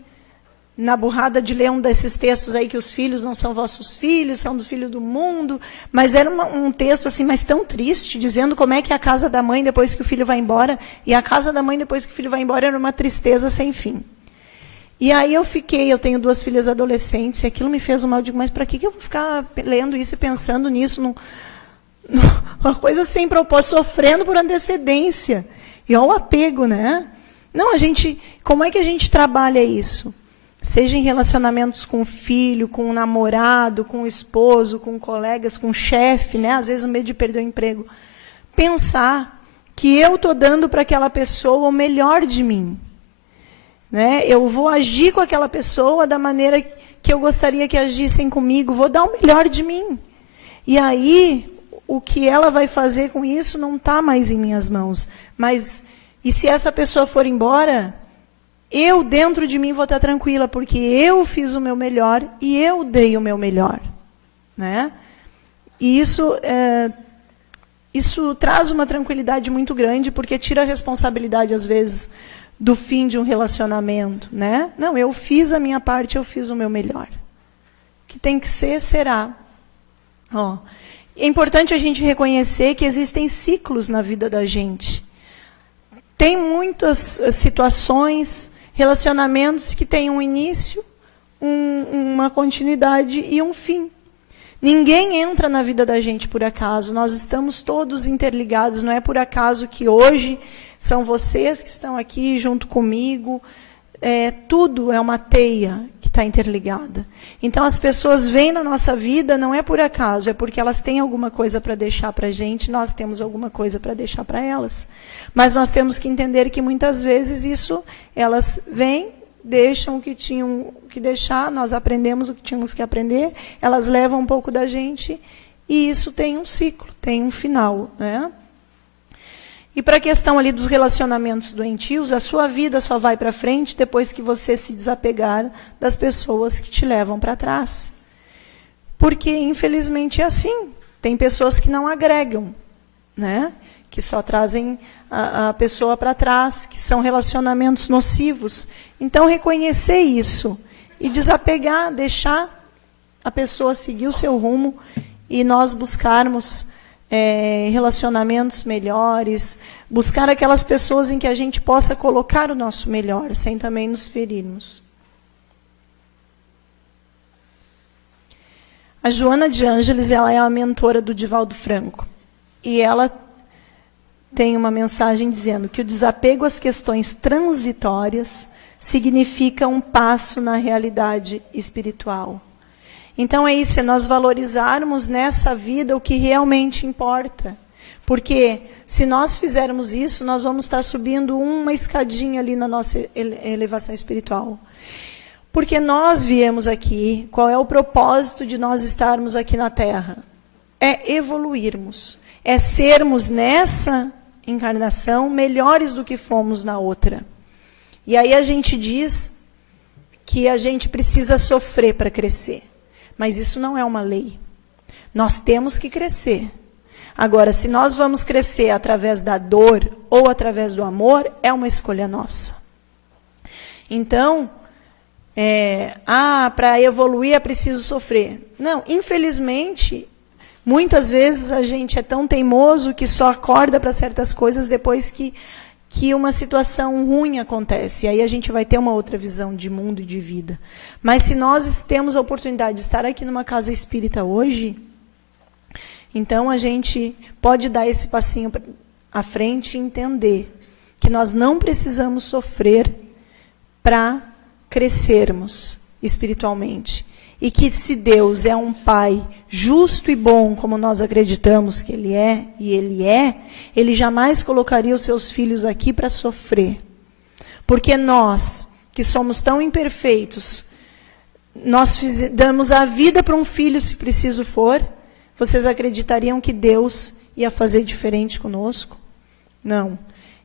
na burrada de ler um desses textos aí, que os filhos não são vossos filhos, são do filho do mundo. Mas era um texto assim, mas tão triste, dizendo como é que é a casa da mãe depois que o filho vai embora. E a casa da mãe depois que o filho vai embora era uma tristeza sem fim. E aí eu tenho 2 filhas adolescentes, e aquilo me fez um mal. Eu digo, mas para que eu vou ficar lendo isso e pensando nisso? Uma coisa sem propósito, sofrendo por antecedência. E olha o apego, né? Não, como é que a gente trabalha isso? Seja em relacionamentos com o filho, com o namorado, com o esposo, com colegas, com o chefe, né? Às vezes o medo de perder o emprego. Pensar que eu estou dando para aquela pessoa o melhor de mim. né? Eu vou agir com aquela pessoa da maneira que eu gostaria que agissem comigo, vou dar o melhor de mim. E aí, o que ela vai fazer com isso não está mais em minhas mãos. E se essa pessoa for embora, eu dentro de mim vou estar tranquila, porque eu fiz o meu melhor e eu dei o meu melhor, né? E isso traz uma tranquilidade muito grande, porque tira a responsabilidade, às vezes, do fim de um relacionamento, né? Não, eu fiz a minha parte, eu fiz o meu melhor. O que tem que ser, será. É importante a gente reconhecer que existem ciclos na vida da gente. Tem muitas situações, relacionamentos que têm um início, uma continuidade e um fim. Ninguém entra na vida da gente por acaso, nós estamos todos interligados, não é por acaso que hoje são vocês que estão aqui junto comigo, tudo é uma teia que está interligada. Então as pessoas vêm na nossa vida, não é por acaso, é porque elas têm alguma coisa para deixar para a gente, nós temos alguma coisa para deixar para elas. Mas nós temos que entender que muitas vezes elas vêm, deixam o que tinham que deixar, nós aprendemos o que tínhamos que aprender, elas levam um pouco da gente, e isso tem um ciclo, tem um final, né? E para a questão ali dos relacionamentos doentios, a sua vida só vai para frente depois que você se desapegar das pessoas que te levam para trás. Porque, infelizmente, é assim. Tem pessoas que não agregam, né? Que só trazem a pessoa para trás, que são relacionamentos nocivos. Então, reconhecer isso e desapegar, deixar a pessoa seguir o seu rumo e nós buscarmos relacionamentos melhores, buscar aquelas pessoas em que a gente possa colocar o nosso melhor, sem também nos ferirmos. A Joana de Ângeles, ela é a mentora do Divaldo Franco. E ela tem uma mensagem dizendo que o desapego às questões transitórias significa um passo na realidade espiritual. Então é isso, é nós valorizarmos nessa vida o que realmente importa. Porque se nós fizermos isso, nós vamos estar subindo uma escadinha ali na nossa elevação espiritual. Porque nós viemos aqui, qual é o propósito de nós estarmos aqui na Terra? É evoluirmos, é sermos nessa encarnação melhores do que fomos na outra. E aí a gente diz que a gente precisa sofrer para crescer. Mas isso não é uma lei. Nós temos que crescer. Agora, se nós vamos crescer através da dor ou através do amor, é uma escolha nossa. Então, para evoluir é preciso sofrer. Não, infelizmente, muitas vezes a gente é tão teimoso que só acorda para certas coisas depois que uma situação ruim acontece. E aí a gente vai ter uma outra visão de mundo e de vida. Mas se nós temos a oportunidade de estar aqui numa casa espírita hoje, então a gente pode dar esse passinho à frente e entender que nós não precisamos sofrer para crescermos espiritualmente. E que se Deus é um Pai justo e bom, como nós acreditamos que Ele é, e Ele jamais colocaria os seus filhos aqui para sofrer. Porque nós, que somos tão imperfeitos, nós damos a vida para um filho, se preciso for, vocês acreditariam que Deus ia fazer diferente conosco? Não.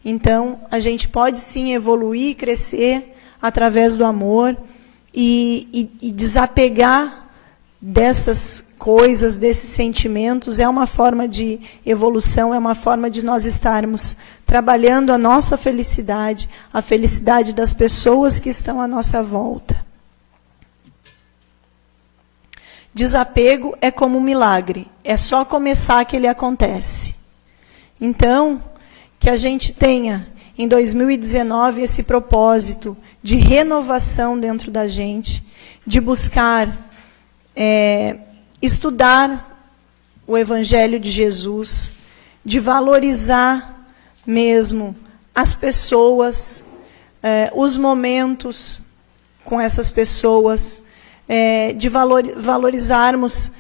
Então, a gente pode sim evoluir e crescer através do amor, e desapegar dessas coisas, desses sentimentos, é uma forma de evolução, é uma forma de nós estarmos trabalhando a nossa felicidade, a felicidade das pessoas que estão à nossa volta. Desapego é como um milagre, é só começar que ele acontece. Então, que a gente tenha, em 2019, esse propósito de renovação dentro da gente, de buscar estudar o Evangelho de Jesus, de valorizar mesmo as pessoas, os momentos com essas pessoas, de valorizarmos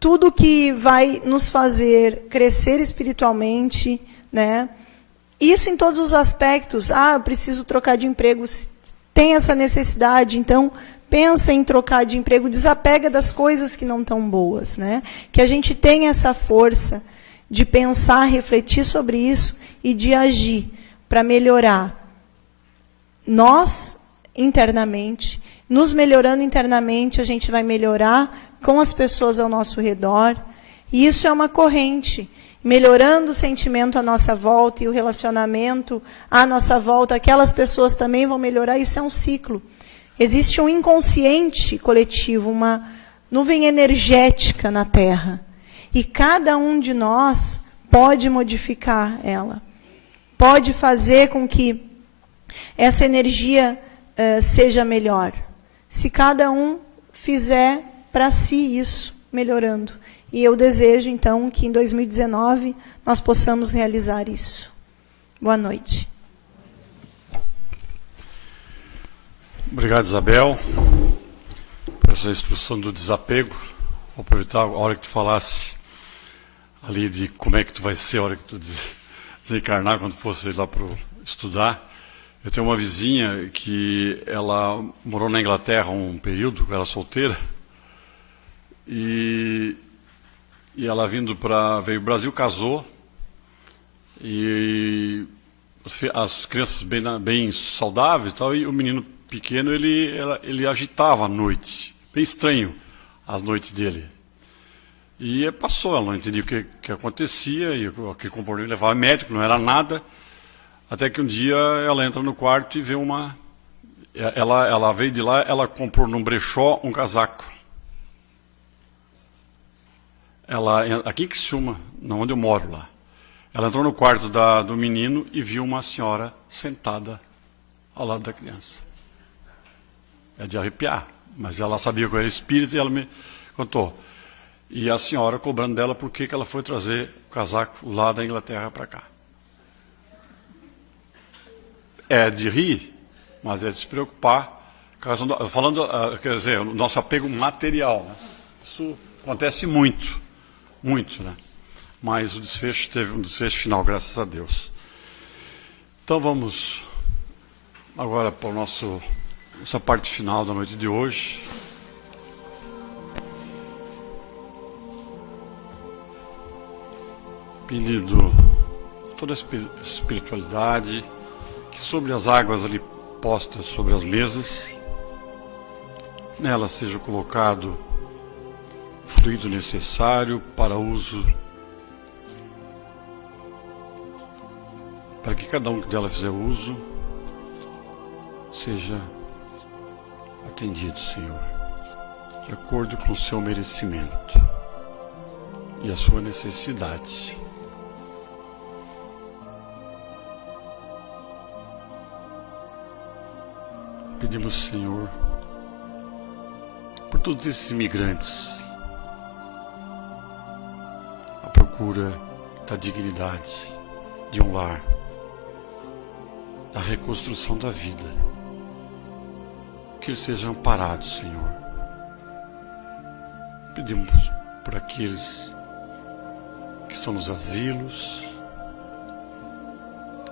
tudo que vai nos fazer crescer espiritualmente, né? Isso em todos os aspectos. Eu preciso trocar de emprego. Tem essa necessidade, então pensa em trocar de emprego, desapega das coisas que não estão boas, né? Que a gente tenha essa força de pensar, refletir sobre isso e de agir para melhorar nós internamente. Nos melhorando internamente, a gente vai melhorar com as pessoas ao nosso redor. E isso é uma corrente. Melhorando o sentimento à nossa volta e o relacionamento à nossa volta, aquelas pessoas também vão melhorar. Isso é um ciclo. Existe um inconsciente coletivo, uma nuvem energética na Terra. E cada um de nós pode modificar ela. Pode fazer com que essa energia seja melhor. Se cada um fizer para si isso, melhorando. E eu desejo, então, que em 2019 nós possamos realizar isso. Boa noite. Obrigado, Isabel, por essa instrução do desapego. Vou aproveitar a hora que tu falasse ali de como é que tu vai ser a hora que tu desencarnar, quando fosse lá para estudar. Eu tenho uma vizinha que ela morou na Inglaterra um período, era solteira, e ela veio para o Brasil, casou, e as crianças bem saudáveis e tal, e o menino pequeno ele agitava à noite, bem estranho as noites dele. E passou, ela não entendia o que acontecia, e o que comportamento levava médico, não era nada, até que um dia ela entra no quarto e vê ela veio de lá, ela comprou num brechó um casaco. Aqui em Criciúma, onde eu moro lá, ela entrou no quarto do menino e viu uma senhora sentada ao lado da criança. É de arrepiar, mas ela sabia que eu era espírita e ela me contou. E a senhora cobrando dela por que ela foi trazer o casaco lá da Inglaterra para cá. É de rir, mas é de se preocupar. Falando, quer dizer, o nosso apego material. Né? Isso acontece muito, né? Mas o desfecho teve um desfecho final, graças a Deus. Então vamos agora para essa parte final da noite de hoje. Pedindo a toda a espiritualidade que sobre as águas ali postas sobre as mesas, nela seja colocado o fluido necessário para uso, para que cada um dela fizer uso seja atendido, Senhor, de acordo com o seu merecimento e a sua necessidade. Pedimos, Senhor, por todos esses imigrantes à procura da dignidade de um lar, da reconstrução da vida, que eles sejam amparados, Senhor. Pedimos por aqueles que estão nos asilos,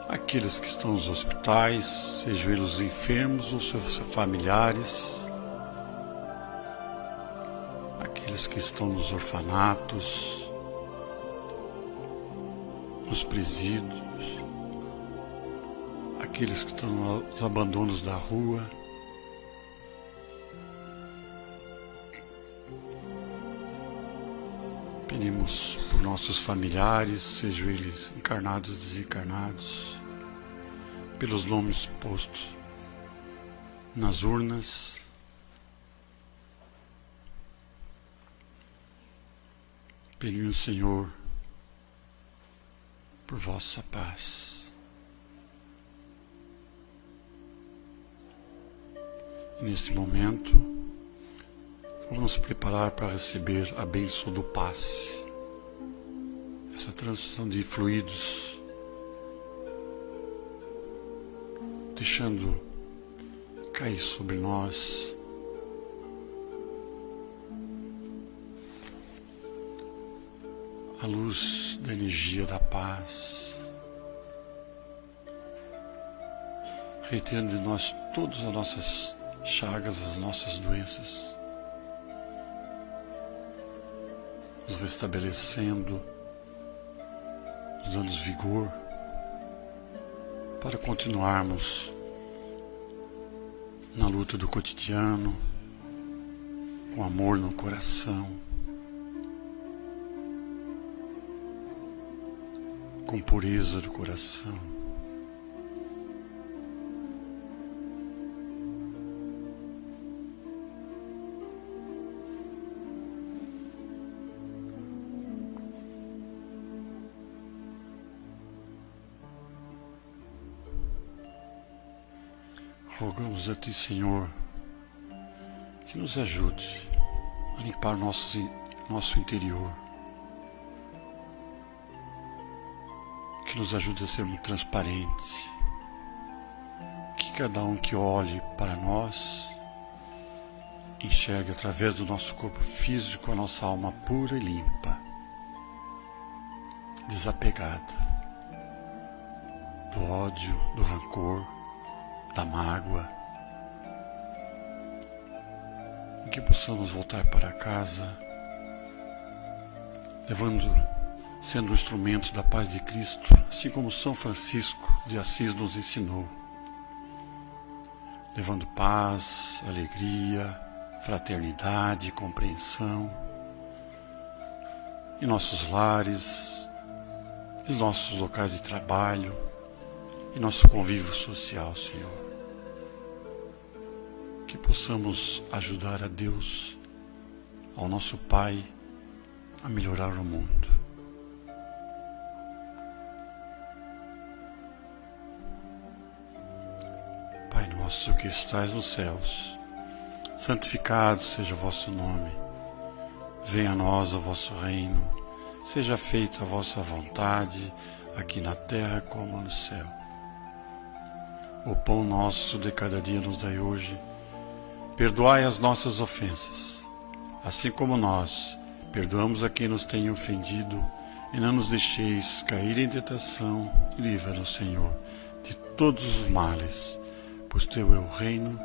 aqueles que estão nos hospitais, sejam eles enfermos ou seus familiares, aqueles que estão nos orfanatos, nos presídios, aqueles que estão nos abandonos da rua, pedimos por nossos familiares, sejam eles encarnados ou desencarnados, pelos nomes postos nas urnas. Pedimos, Senhor, por vossa paz. E neste momento, vamos nos preparar para receber a bênção do passe, essa transição de fluidos, deixando cair sobre nós a luz da energia da paz, retirando de nós todas as nossas chagas, as nossas doenças, nos restabelecendo, nos dando vigor para continuarmos na luta do cotidiano, com amor no coração, com pureza do coração. Rogamos a Ti, Senhor, que nos ajude a limpar nosso interior, que nos ajude a sermos transparentes, que cada um que olhe para nós enxergue através do nosso corpo físico a nossa alma pura e limpa, desapegada do ódio, do rancor, da mágoa, e que possamos voltar para casa sendo um instrumento da paz de Cristo, assim como São Francisco de Assis nos ensinou, levando paz, alegria, fraternidade, compreensão em nossos lares, em nossos locais de trabalho, em nosso convívio social, Senhor. Que possamos ajudar a Deus, ao nosso Pai, a melhorar o mundo. Pai nosso que estais nos céus, santificado seja o vosso nome. Venha a nós o vosso reino. Seja feita a vossa vontade, aqui na terra como no céu. O pão nosso de cada dia nos dai hoje. Perdoai as nossas ofensas, assim como nós perdoamos a quem nos tem ofendido, e não nos deixeis cair em tentação, e livra-nos, Senhor, de todos os males, pois Teu é o reino,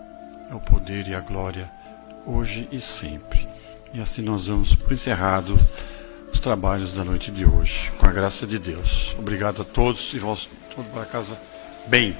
é o poder e a glória, hoje e sempre. E assim nós damos por encerrado os trabalhos da noite de hoje, com a graça de Deus. Obrigado a todos e vós todos para casa bem.